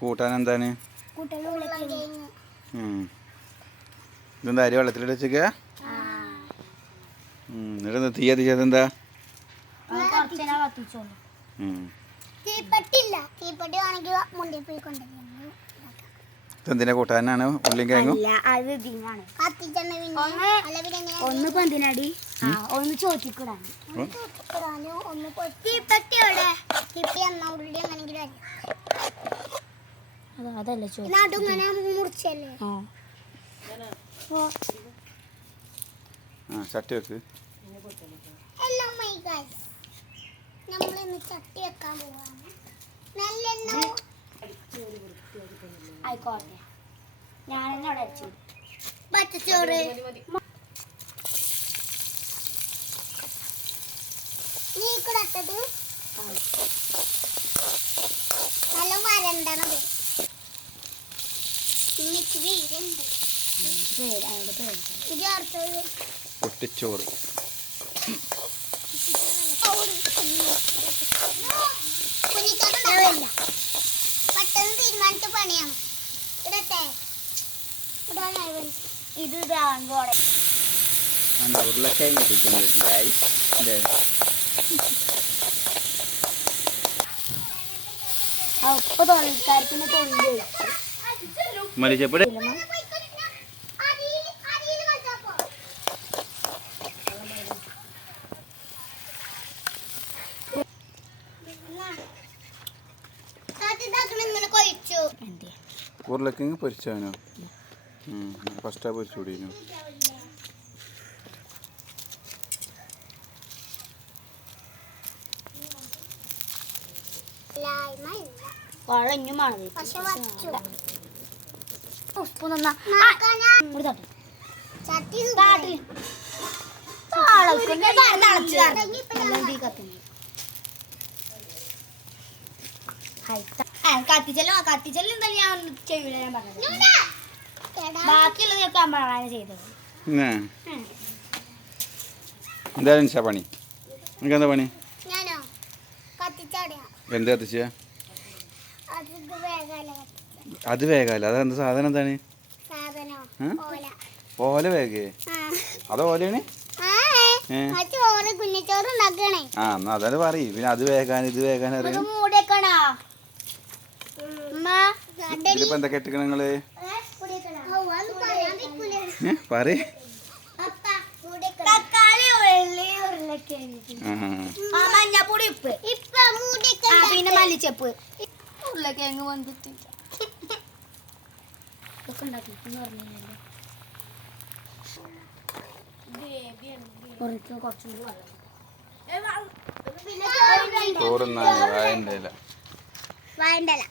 കൂട്ടാൻ എന്താണ്. ഇതെന്താ അരി വെള്ളത്തിലിട്ട് എന്നിട്ട് തീ കത്തിച്ചത് എന്താ? ഇതെന്തിനാ കൂട്ടാനാണ്? ഉള്ളിയും കിഴങ്ങും? ഒന്ന് പന്തിനടി. ആ ഒന്ന് ഒന്ന് തീപ്പെട്ടി തീപ്പെട്ടി ഉള്ളി അതല്ല ചട്ടി വെക്ക്. ഇന്ന് ചട്ടി വെക്കാൻ പോവാണ്. നല്ലെണ്ണ ആയിക്കോട്ടെ. ഞാനെന്നെ അവിടെ അടിച്ചു പച്ചച്ചോറ്. നീ കൂടത്തത് നല്ല വരണ്ടണത് വേരുണ്ട് ഇത് പൊട്ടിച്ചോറ് കുഞ്ഞിക്കാട്ടില്ല പെട്ടെന്ന് തീരുമാനിച്ച പണിയാണ്. ഇടട്ടെ. ഇത് ഇതാകുമ്പോടെ ഉരുളക്കിഴങ്ങ് ഇട്ടിട്ടുണ്ട് അല്ലേ അപ്പൊ തൊഴിൽക്കാർക്ക് തൊഴിൽ മലിച്ചപ്പടി അരിയിൽ അരിയിൽ കളിച്ചപ്പോ ഇങ്ങനെ കൊഴിച്ചു എന്തേ ഉരുളക്കിഴങ്ങ് പൊരിച്ചാനോ ഫസ്റ്റാ പൊരിച്ചുകൂടിനു കത്തിച്ചല്ലോ കത്തിച്ചല്ലോ എന്തായാലും ഞാൻ ചെയ്യൂല ഞാൻ പറഞ്ഞത്. ബാക്കിയുള്ളത് ചെയ്തത്. എന്തായാലും പണി. നിനക്ക് എന്താ പണി? എന്ത് കത്തിച്ച? അത് വേഗമല്ല അത് വേഗമല്ല അതെന്താ സാധനം എന്താണ്? ഓല. വേഗേ? അത് ഓലയാണ് ആ എന്നാ അതാണ് പറയും. പിന്നെ അത് വേഗാൻ ഇത് വേഗാൻ അറിയാം ഇതിലിപ്പോ എന്തൊക്കെ ഇട്ടിക്കണ പറയേ ഏ പറയ് തക്കാളി ഉള്ളി ഉരുളക്കിഴങ്ങ് ആ ആ മഞ്ഞപ്പൊടി ഉപ്പ്. ആ പിന്നെ മല്ലിച്ചപ്പ്. ഉരുളക്കിഴങ്ങ് വന്നിട്ടില്ല. ഇതൊക്കെ ഉണ്ടാക്കിട്ടെന്ന് പറഞ്ഞല്ലോ കുറച്ച് കുറച്ചും കൂടി വെള്ളം. ചോറുന്നാണ് വായന്റെ ഇല. വായണ്ടല